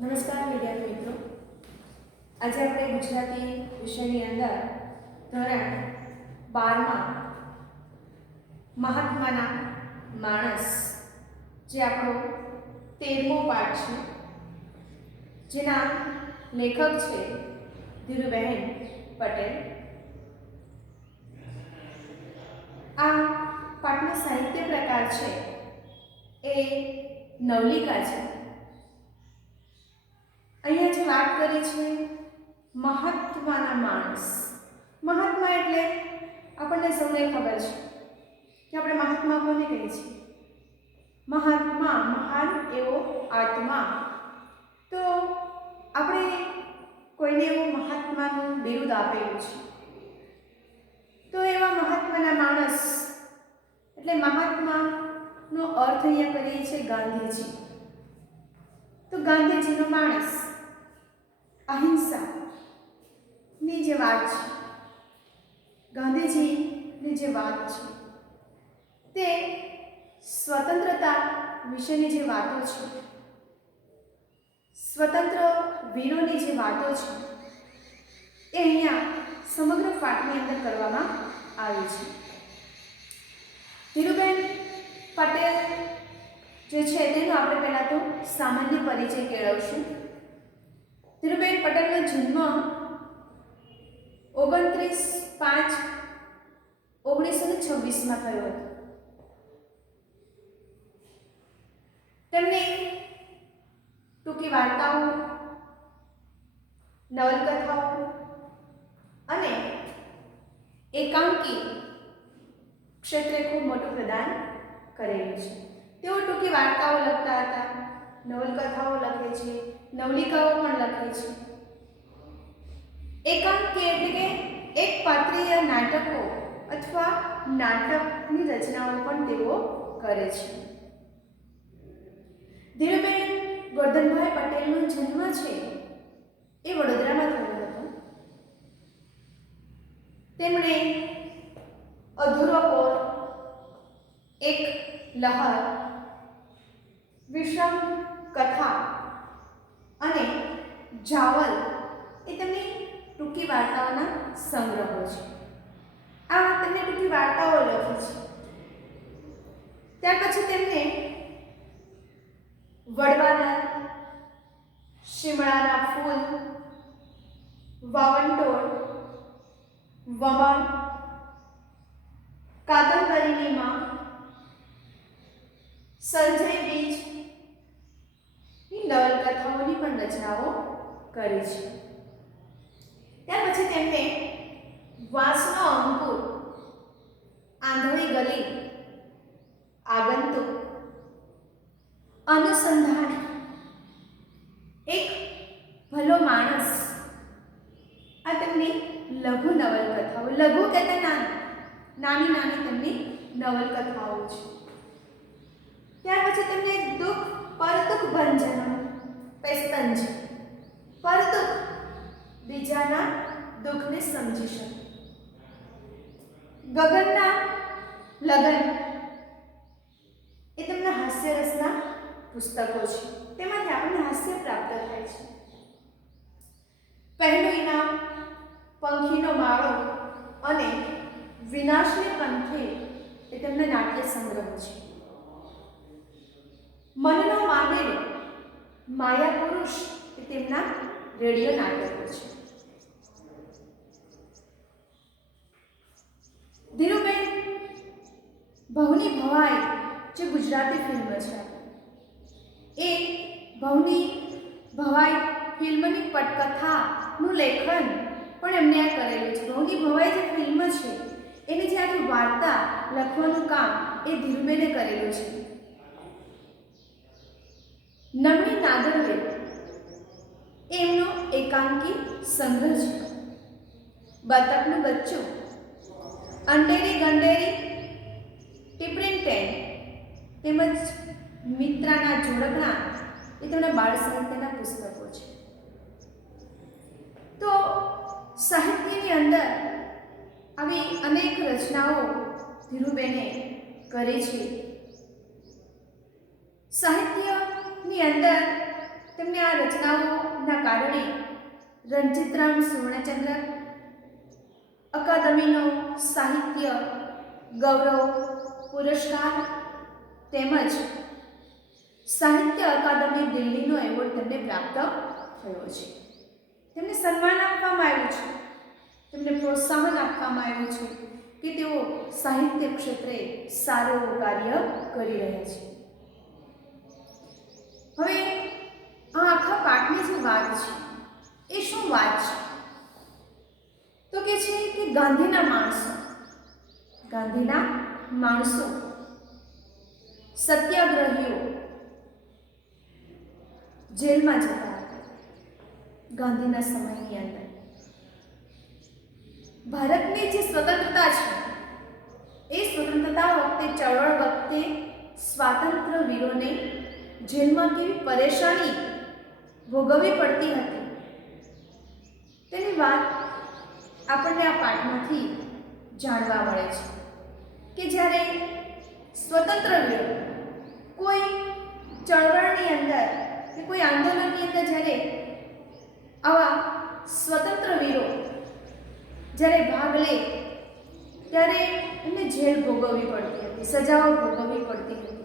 નમસ્કાર વિદ્યાર્થી મિત્રો, આજે આપણે ગુજરાતી વિષયની અંદર ધોરણ 12માં મહાત્માના માણસ જે આપણો 13મો પાઠ છે, જેના લેખક છે ધીરુબહેન પટેલ. આ પાઠનો સાહિત્ય પ્રકાર છે એ નવલિકા છે. અહીંયા જે વાત કરી છે મહાત્માના માણસ. મહાત્મા એટલે આપણને સૌને ખબર છે કે આપણે મહાત્મા કોને કહીએ છીએ? મહાત્મા, મહાન એવો આત્મા. તો આપણે કોઈને એવું મહાત્માનું બિરુદ આપેલું છે. તો એવા મહાત્માના માણસ એટલે મહાત્માનો અર્થ અહીંયા કરીએ છીએ ગાંધીજી. તો ગાંધીજીનો માણસ અહિંસાની જે વાત છે, ગાંધીજીની જે વાત છે તે સ્વતંત્રતા વિશેની જે વાતો છે, સ્વતંત્ર વીરોની જે વાતો છે એ અહીંયા સમગ્ર પાઠની અંદર કરવામાં આવી છે. ધીરુબેન પટેલ જે છે તેનો આપણે પહેલાં તો સામાન્ય પરિચય કેળવશું. ધીરુબેન પટેલનો જન્મ 29/5/1926 થયો હતો. તેમની ટૂંકી વાર્તાઓ, નવલકથાઓ અને એકાંકી ક્ષેત્રે ખૂબ મોટું પ્રદાન કરેલું છે. તેઓ ટૂંકી વાર્તાઓ લખતા હતા, નવલકથાઓ લખે છે, નવલિકાઓ પણ લખે છે. એકાંકી એટલે કે એક પાત્રીય નાટકો અથવા નાટકની રચનાઓ પણ તેઓ કરે છે. ધીરુબેન ગોરધનભાઈ પટેલનો જન્મ છે એ વડોદરામાં થયો હતો. તેમણે અધૂરો કોર, એક લહર, વિષમ કથા અને જાવલ એ તેમની ટૂંકી વાર્તાઓના સંગ્રહો છે. આ તેમને ટૂંકી વાર્તાઓ લખી છે. ત્યાર પછી તેમને વડવાના, શિમળાના ફૂલ, વાવંટોળ, વમન, કાદંબરીની માં, સંજય બીજની નવલકથાઓની પણ રચનાઓ કરી છે. ત્યાર પછી તેમને વાંસનો અંકુર, આંધળી ગલી, આગંતુક, અનુસંધાન, એક ભલો માણસ આ તેમની લઘુ નવલકથાઓ, લઘુ કહેતા નાની નાની તેમની નવલકથાઓ છે. ત્યાર પછી તેમને દુઃખ પરદુઃખ ભંજનમ પેસ્તંજ, પરદુઃખ બીજાના દુઃખને સમજી શકે. ગગનના લગન એ તેમના હાસ્યરસના પુસ્તકો છે. તેમાંથી આપણને હાસ્ય પ્રાપ્ત થાય છે. પહેલું ઇનામ, પંખીનો માળો અને વિનાશને કંઠે એ તેમના નાટ્ય સંગ્રહ છે. મનનો માંડેલો, માયા પુરુષ એ તેમના રેડિયો નાટકો છે. ધીરુબેન ભવની ભવાઈ જે ગુજરાતી ફિલ્મ છે એ ભવની ભવાઈ ફિલ્મની પટકથાનું લેખન પણ એમને આ કરેલું છે. ભવની ભવાઈ જે ફિલ્મ છે એની જે આખી વાર્તા લખવાનું કામ એ ધીરુબેને કરેલું છે. નમણી નાગરવેલ એમનો એકાંકી સંગ્રહ છે. બતકનું બચ્ચું, અંડેરી ગંડેરી, ટિપરીન ટેન તેમજ મિત્રાના જોડકણા એ તેમના બાળ સાહિત્યના પુસ્તકો છે. તો સાહિત્યની અંદર આવી અનેક રચનાઓ ધીરુબેને કરી છે. સાહિત્યની અંદર તેમની આ રચનાઓના કારણે રણજીતરામ સુવર્ણચંદ્રક, અકાદમીનો સાહિત્ય ગૌરવ પુરસ્કાર તેમજ સાહિત્ય અકાદમી દિલ્હીનો એવોર્ડ તેમને પ્રાપ્ત થયો છે. તેમને સન્માન આપવામાં આવ્યું છે, તેમને પ્રોત્સાહન આપવામાં આવ્યું છે કે તેઓ સાહિત્ય ક્ષેત્રે સારું કાર્ય કરી રહ્યા છે. હવે આ આખા પાઠની જે વાત છે એ શું વાત છે? તો કે છે કે ગાંધીના માણસો સત્યાગ્રહીઓ જેલમાં જતા હતા. ગાંધીના સમયની અંદર ભારતની જે સ્વતંત્રતા છે એ સ્વતંત્રતા વખતે, ચળવળ વખતે સ્વાતંત્ર્ય વીરોને જેલમાં કેવી પરેશાની ભોગવવી પડતી હતી તેની વાત આપણને આ પાઠમાંથી જાણવા મળે છે કે જ્યારે સ્વતંત્ર વીરો કોઈ ચળવળની અંદર કે કોઈ આંદોલનની અંદર જ્યારે આવા સ્વતંત્ર વીરો જ્યારે ભાગ લે ત્યારે એમને જેલ ભોગવવી પડતી હતી, સજાઓ ભોગવવી પડતી હતી.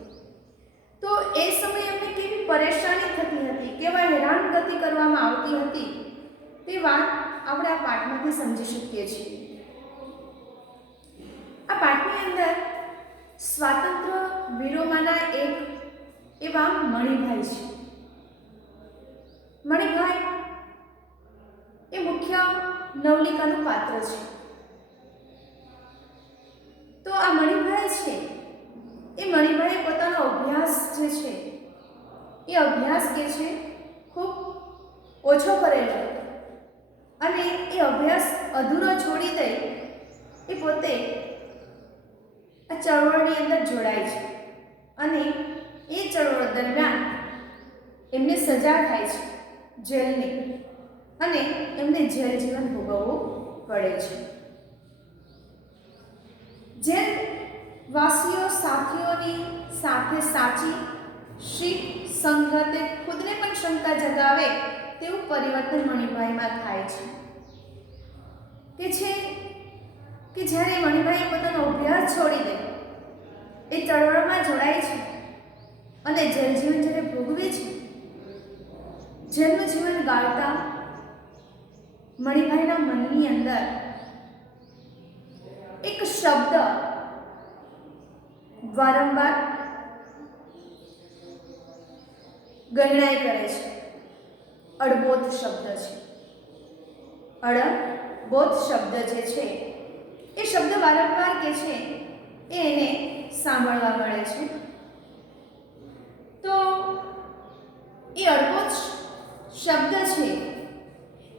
તો એ સમયે એમને કેવી પરેશાની થતી હતી, કેવા હેરાનગતિ કરવામાં આવતી હતી તે વાત આપણે આ પાઠમાંથી સમજી શકીએ છીએ. આ પાઠની અંદર સ્વાતંત્ર્ય વીરોમાંના એક એવા મણિભાઈ છે. મણિભાઈ એ મુખ્ય નવલિકાનું પાત્ર છે. તો આ મણિભાઈ છે એ મણિભાઈએ પોતાનો અભ્યાસ જે છે એ અભ્યાસ કે છે ખૂબ ઓછો કરેલો હતો અને એ અભ્યાસ અધૂરો છોડી દઈ એ પોતે આ ચળવળની અંદર જોડાય છે અને એ ચળવળ દરમિયાન એમને સજા થાય છે જેલની અને એમને જેલ જીવન ભોગવવું પડે છે. જેલ વાસીઓ સાથીઓની સાથે સાચી શીખ સંગતે ખુદને પણ શંકા જગાવે તેવું પરિવર્તન મણિભાઈમાં થાય છે. કે જ્યારે મણિભાઈ પોતાનો અભ્યાસ છોડી દે, એ ચળવળમાં જોડાય છે અને જેલ જીવન જ્યારે ભોગવે છે, જેલનું જીવન ગાળતા મણિભાઈના મનની અંદર એક શબ્દ વારંવાર ગણનાય કરે છે. અડબોધ શબ્દ છે. અડબોધ શબ્દ જે છે એ શબ્દ વારંવાર કે છે એને સાંભળવા મળે છે. તો એ અડબોધ શબ્દ છે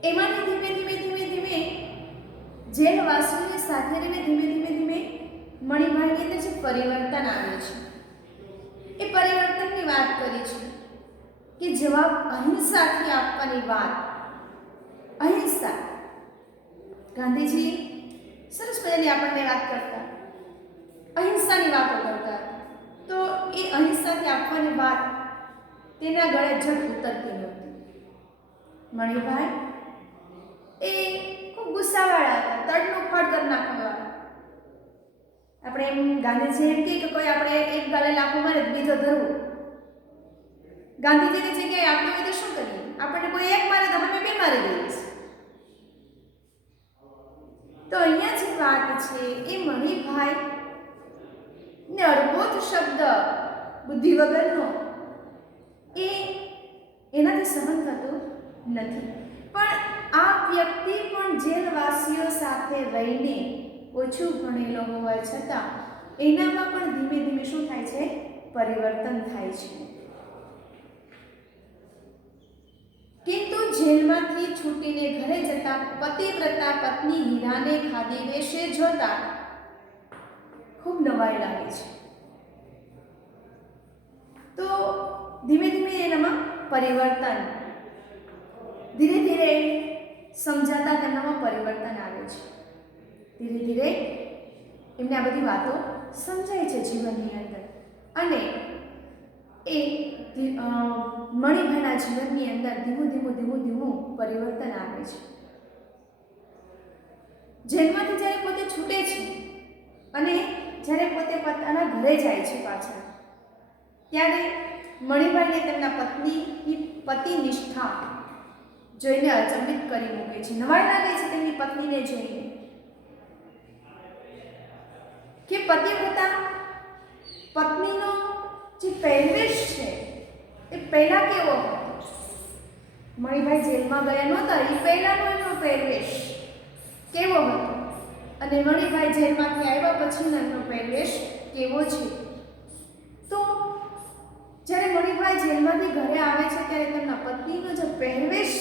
એમાંથી ધીમે જેલવાસીઓની સાથે રહીને ધીમે મણિભાઈની અંદર જે પરિવર્તન આવે છે એ પરિવર્તનની વાત કરી છે કે જવાબ અહિંસાથી આપવાની વાત. અહિંસા ગાંધીજી સરસ મજાની આપણને વાત કરતા, અહિંસાની વાતો કરતા. તો એ અહિંસાથી આપવાની વાત તેના ગળે ઝટ ઉતરતી નહોતી. મણિભાઈ એ ખૂબ ગુસ્સાવાળા હતા, તડનું ફળ કરી નાખવાવાળા. આપણે એમ ગાંધીજી એમ કે કોઈ આપણે એક ગાલે લાફો મારે બીજો ધરવું. ગાંધીજીની જગ્યાએ આપણે હોય તો શું કરીએ? આપણને કોઈ એક મારે તો અમે બે મારી દઈએ. તો અહીંયા જે વાત છે એ મણિભાઈ ને અડબોધ શબ્દ બુદ્ધિ વગરનો એ એનાથી સહન થતું નથી. પણ આ વ્યક્તિ પણ જેલવાસીઓ સાથે રહીને ઓછું ભણેલો હોવા છતાં એનામાં પણ ધીમે શું થાય છે? પરિવર્તન થાય છે. કિંતુ જેલમાંથી છૂટીને ઘરે જતા પતિવ્રતા પત્ની હીરાને ખાદી વેશે જોતા ખૂબ નવાઈ લાગે છે. તો ધીમે એનામાં પરિવર્તન, ધીરે સમજાતા તેમનામાં પરિવર્તન આવે છે. ધીરે એમને આ બધી વાતો સમજાય છે જીવનની અંદર અને એ મણિભાઈના જીવનની અંદર ધીમું પરિવર્તન આવે છે. જેલમાંથી જ્યારે પોતે છૂટે છે અને જ્યારે પોતે પોતાના ઘરે જાય છે પાછા, ત્યારે મણિભાઈને તેમના પત્નીની પતિનિષ્ઠા જોઈને અચંબિત કરી મૂકે છે. નવાઈ લાગે છે તેમની પત્નીને જોઈને કે પતિવ્રતા પત્નીનો જે પહેરવેશ છે એ પહેલા કેવો હતો. મણિભાઈ જેલમાં ગયા નહોતા એ પહેલાનો એનો પહેરવેશ કેવો હતો અને મણિભાઈ જેલમાંથી આવ્યા પછીનો એમનો પહેરવેશ કેવો છે. તો જ્યારે મણિભાઈ જેલમાંથી ઘરે આવે છે ત્યારે તેમના પત્નીનો જે પહેરવેશ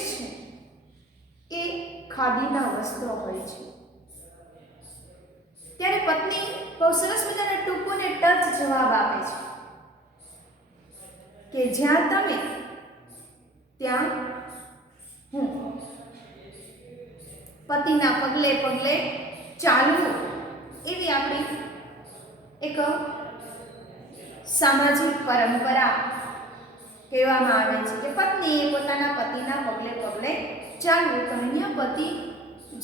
છે એ ખાદીના વસ્ત્રો હોય છે. ત્યારે પત્ની બહુ સરસ મજાના ટૂંકો ને ટચ જવાબ આપે છે કે જ્યાં તમે ત્યાં હું. પતિના પગલે પગલે ચાલવું એવી આપણી એક સામાજિક પરંપરા કહેવામાં આવે છે કે પત્નીએ પોતાના પતિના પગલે પગલે ચાલવું. તો અહીંયા પતિ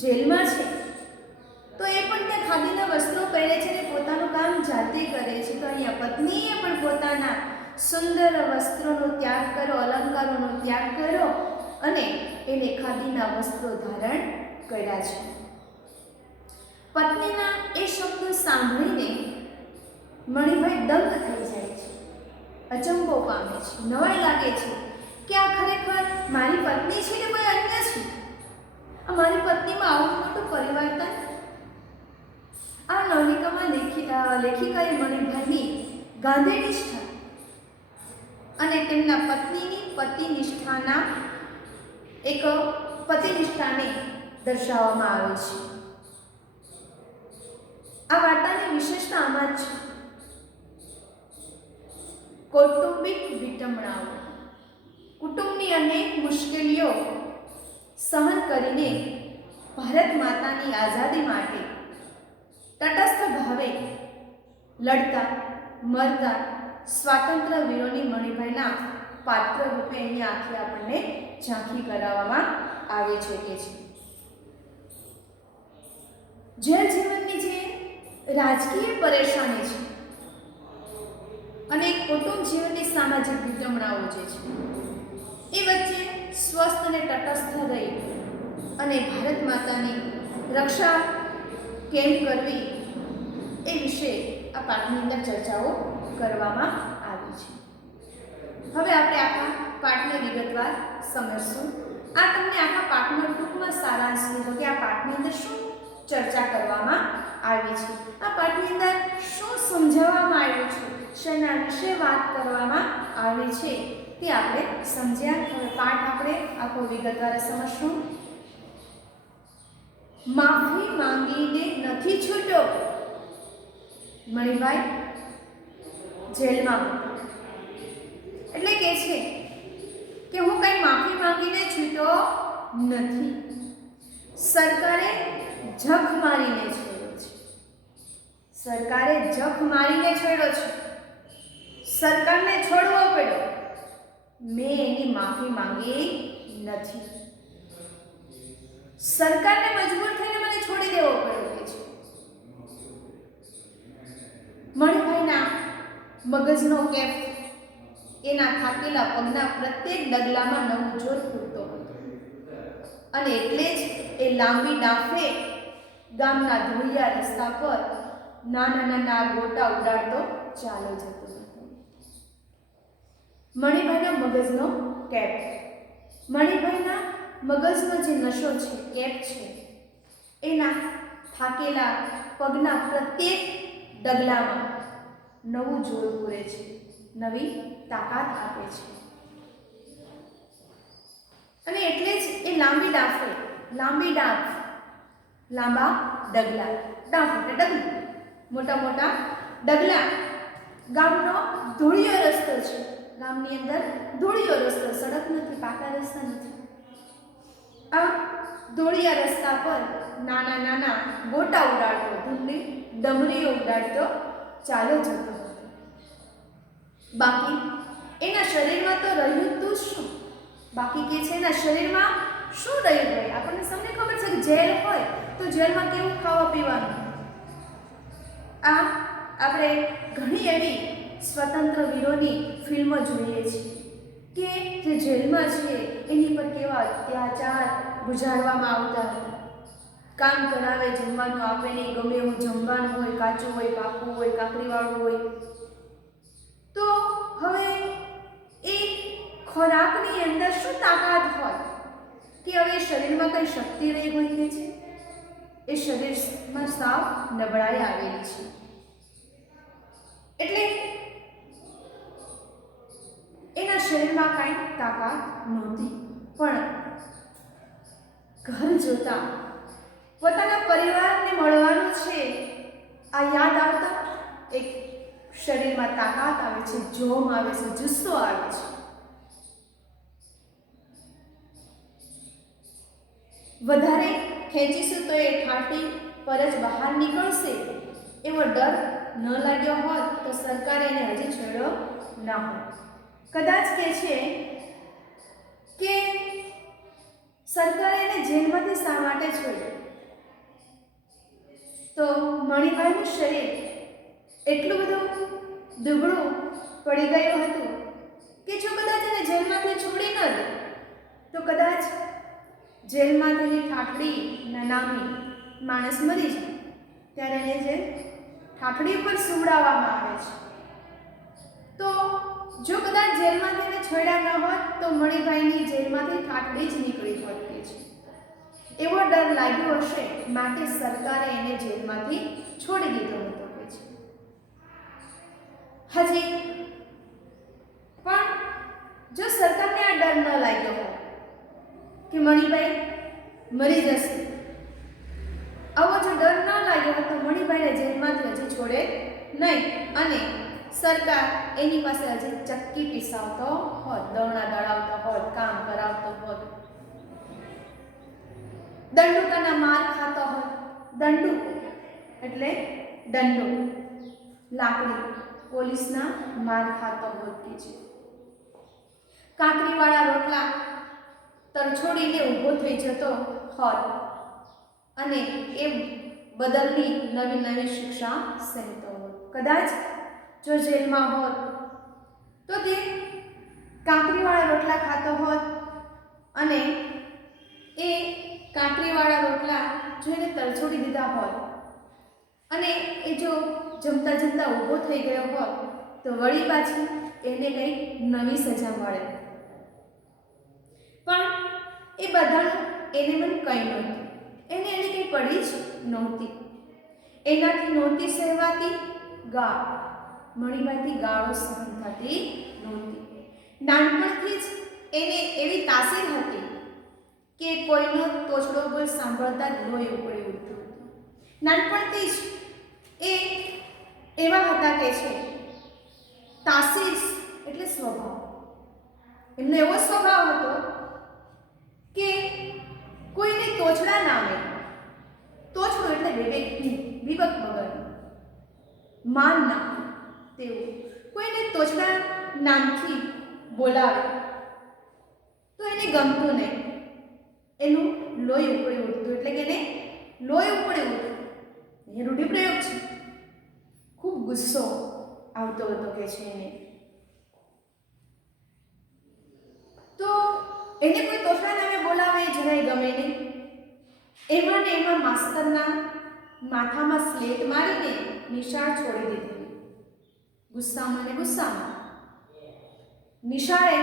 જેલમાં છે તો એ પણ ત્યાં ખાદીના વસ્ત્રો પહેરે છે અને પોતાનું કામ જાતે કરે છે. તો અહીંયા પત્નીએ પણ પોતાના સુંદર વસ્ત્રોનો ત્યાગ કરો, અલંકારોનો ત્યાગ કર્યો અને એને ખાદીના વસ્ત્રો ધારણ કર્યા છે. પત્નીના એ શબ્દો સાંભળીને મણિભાઈ દંગ થઈ જાય છે, અચંબો પામે છે, નવાઈ લાગે છે કે આ ખરેખર મારી પત્ની છે કે કોઈ અન્ય છે. આ મારી પત્નીમાં આવું મોટું પરિવર્તન. આ નવલિકામાં લેખિકાએ મણિભાઈની ગાંધીનિષ્ઠા અને તેમના પત્નીની પતિનિષ્ઠાને દર્શાવવામાં આવે છે. આ વાર્તાની વિશેષતા આમાં જ છે. કૌટુંબિક વિટંબણાઓ, કુટુંબની અનેક મુશ્કેલીઓ સહન કરીને ભારત માતાની આઝાદી માટે તટસ્થ ભાવે લડતા મરતા સ્વાતંત્ર્ય વીરોની મણિભાઈના પાત્ર રૂપે અહીંયા આખી આપણને ઝાંખી કરાવવામાં આવે છે કે છે. જેલ જીવનની જે રાજકીય પરેશાની છે અને કુટુંબ જીવનની સામાજિક વિડંબણાઓ જે છે એ વચ્ચે સ્વસ્થ અને તટસ્થ રહી અને ભારત માતાની રક્ષા કેમ કરવી એ વિશે આ પાઠની અંદર ચર્ચાઓ કરવામાં આવી છે. હવે આપણે આખા પાઠને વિગતવાર સમજશું. આ તમને આખા પાઠનો ટૂંકમાં સારાંશ લીધો કે આ પાઠની અંદર શું ચર્ચા કરવામાં આવી છે, આ પાઠની અંદર શું સમજાવવામાં આવ્યું છે, શેના વિશે વાત કરવામાં આવી છે તે આપણે સમજ્યા. હવે પાઠ આપણે આખો વિગતવાર સમજશું. માફી માંગીને નથી છૂટો. મણિભાઈ જેલમાં એટલે કે છે કે હું કઈ માફી માંગીને છૂટો નથી. સરકારે જખ મારીને છોડ્યો છે. સરકારે જખ મારીને છોડ્યો છે. સરકારને છોડવો પડ્યો. મેં એની માફી માંગી નથી. સરકારને મજબૂર થઈને મને છોડી દેવો પડ્યો કે છે. મણિભાઈના મગજનો કેફ એના થાકેલા પગના પ્રત્યેક ડગલામાં નવું જોર પૂરતો હતો અને એટલે જ એ લાંબી ડાફે ગામના ધોળિયા રસ્તા પર નાના નાના ગોટા ઉડાડતો ચાલો જતો હતો. મણિભાઈનો મગજનો કેપ, મણિભાઈના મગજનો જે નશો છે, કેપ છે, એના થાકેલા પગના પ્રત્યેક ડગલામાં નવું જોર પૂરે છે, નવી તાકાત આપે છે. અને એટલે જ એ લાંબી ડાફે, લાંબી ડાફ, લાંબા ડગલા, ડાફ એટલે ડગલું, મોટા મોટા ડગલા. ગામનો ધૂળિયો રસ્તો છે, ગામની અંદર ધૂળિયો રસ્તો, સડક નથી, પાકા રસ્તા નથી. આ ધૂળિયા રસ્તા પર નાના નાના ગોટા ઉડાડતો, ધૂળની ડમરીઓ ઉડાડતો ચાલો જતો હતો. બાકી એના શરીરમાં તો રહ્યું તું શું? બાકી કે છે એના શરીરમાં શું રહ્યું હોય? આપણને સૌને ખબર છે કે જેલ હોય તો જેલમાં કેવું ખાવા પીવાનું. આ આપણે ઘણી એવી સ્વતંત્ર વીરોની ફિલ્મો જોઈએ છીએ કે જે જેલમાં છે એની પર કેવા અત્યાચાર ગુજારવામાં આવતા હતા. કામ કરાવે, જમવાનું આપે નહીં, ગમે એવું જમવાનું હોય, કાચું હોય, પાકું હોય, કાકરીવાળું હોય. તો હવે એ ખોરાકની અંદર શું તાકાત હોય કે હવે શરીરમાં કઈ શક્તિ રહી હોય કે છે? એ શરીરમાં સાવ નબળાઈ આવેલી છે. એટલે એના શરીરમાં કાંઈ તાકાત નહોતી. પણ ઘર જોતા પોતાના પરિવારને મળવાનું છે આ યાદ આવતા એક શરીરમાં તાકાત આવે છે, જોમ આવે છે, જુસ્સો આવે છે. વધારે ખેંચીશું તો એ ઠાઠી પર જ બહાર નીકળશે એવો ડર ન લાગ્યો હોત તો સરકારે એને હજી છોડ્યો ન હોત. કદાચ કે છે કે સરકારે એને જેલમાંથી શા માટે છોડ્યો? તો મણિભાઈનું શરીર એટલું બધું દુબળું પડી ગયું હતું કે જો કદાચ એને જેલમાંથી છોડી ન દે તો કદાચ જેલમાં તેની ઠાઠડીના નામી માણસ મરી જાય ત્યારે એને જે ઠાઠડી ઉપર સુવડાવવામાં આવે છે. તો જો કદાચ જેલમાંથી એને છોડ્યા ન હોત તો મણિભાઈની જેલમાંથી ઠાઠડી જ નીકળી હોત કે છે. એવો ડર લાગ્યો હશે માટે સરકારે એને જેલમાંથી છોડી દીધો હતો કે છે. હજી પણ જો સરકારને આ ડર ન લાગ્યો હોય કે મણિભાઈ મરી જશે, આવો જો ડર ન લાગ્યો હોય તો મણિભાઈને જેલમાંથી હજી છોડે નહીં અને સરકાર એની પાસે હજી ચક્કી પીસાવતો હોત, દવણા દળાવતો હોત, કામ કરાવતો હોત, દંડુકાના માર ખાતો હોત. દંડુક એટલે દંડો, લાકડી, પોલીસના માર ખાતો હોત કે છે. કાકરીવાળા રોટલા તરછોડીને ઊભો થઈ જતો હોત અને એ બદલની નવી નવી શિક્ષા સહેતો હોત. કદાચ જો જેલમાં હોત તો તે કાકરીવાળા રોટલા ખાતો હોત અને એ કાકરીવાળા રોટલા જો એને તરછોડી દીધા હોત અને એ જો જમતા જમતા ઊભો થઈ ગયો હોત તો વળી પાછી એને કંઈક નવી સજા મળે. પણ એ બધાનું એને મને કંઈ નહોતું. એને કંઈ પડી જ નહોતી. એનાથી નહોતી સહેવાતી ગાળ. મણિભાઈથી ગાળો સહન થતી નહોતી. નાનપણથી જ એને એવી તાસીર હતી કે કોઈનો તોછડો બોલ સાંભળતા જ લોહી ઉપડી ઉઠતું હતું. નાનપણથી જ એ એવા હતા કે છે તાસીર એટલે સ્વભાવ. એમનો એવો સ્વભાવ હતો કે કોઈને તોછડા નામે, તોછડું એટલે વિવેકહીન, વિવેક વગરનું, માન ના તેવું કોઈને તોછડા નામથી બોલાવે તો એને ગમતું નહીં. એનું લોહી ઉપડી ઉઠતું એટલે કે એને લોહી ઉપડી ઉઠતું. એ રૂઢિપ્રયોગ છે. ખૂબ ગુસ્સો આવતો હતો કે છે એને. તો એને કોઈ તોછડા નામે બોલાવે એ જરાય ગમે નહીં. એમાં ને એમાં માસ્તરના માથામાં સ્લેટ મારીને નિશાળ છોડી દીધી. ગુસ્સામાં ને ગુસ્સામાં નિશાળે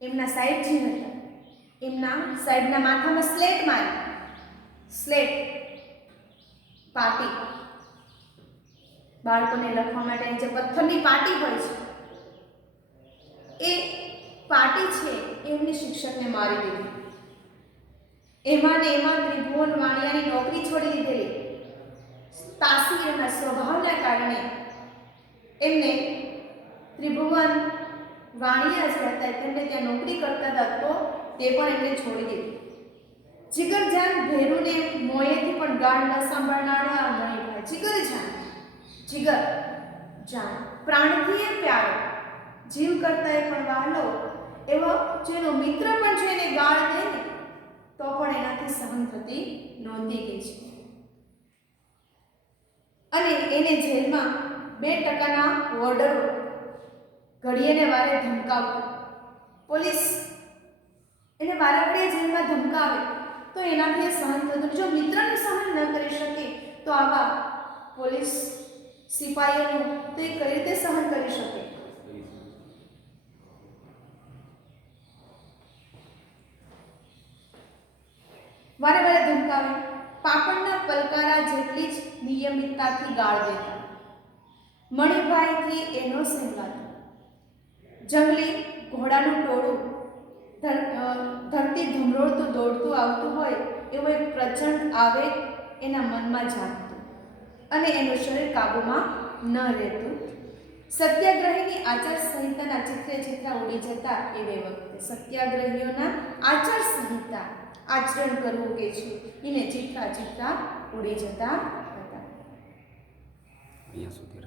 એમના સાહેબજી હતા, એમના સાહેબના માથામાં સ્લેટ મારી. સ્લેટ પાટી, બાળકોને લખવા માટે જે પથ્થરની પાટી હોય છે એ પાટી છે એમની શિક્ષકને મારી દીધી. એમાં ને એમાં ત્રિભુવન વાણિયાની નોકરી છોડી દીધેલી. તાસીર એના સ્વભાવના કારણે એમને ત્રિભુવન વાણિયા જે હતા તેમને ત્યાં નોકરી કરતા હતા તો તે પણ એમને છોડી દીધી. જીગરજાન ભેરુને મોયેથી પણ ગાળ ન સાંભળનારા મણિભાઈ. જીગરજાન, જીગર જાન, પ્રાણથી એ પ્યારો. જીવ કરતા એ પણ વહાલો એવો જેનો મિત્ર પણ છે એને ગાળ દે ને તો પણ એનાથી સહન થતી નહોતી કે છે. અને એને જેલમાં 2% વોર્ડરો ઘડીએને વારે ધમકાવતો. પોલીસ એને વારંવાર જેલમાં ધમકાવે તો એનાથી સહન થતું. જો મિત્રને સહન ન કરી શકે તો આવા પોલીસ સિપાહીઓનું તો એ કઈ રીતે સહન કરી શકે? વારે વારે ધમકાવે. પાપડના પલકારા જેટલી જ નિયમિતતાથી ગાળ દેતા. મણિભાઈથી એનો સંવાદ. જંગલી ઘોડાનું ટોળું ધરતી ધમરોળતું દોડતું આવતું હોય એવો એક પ્રચંડ આવેગ એના મનમાં જાગતો અને એનું શરીર કાબૂમાં ન રહેતું. સત્યાગ્રહીની આચાર સંહિતાના ચિત્રા ઉડી જતા એવે વખતે સત્યાગ્રહીઓના આચાર સંહિતા આચરણ કરવું કે છે એને ચિત્રા ઉડી જતા હતા. અહીંયા સુધી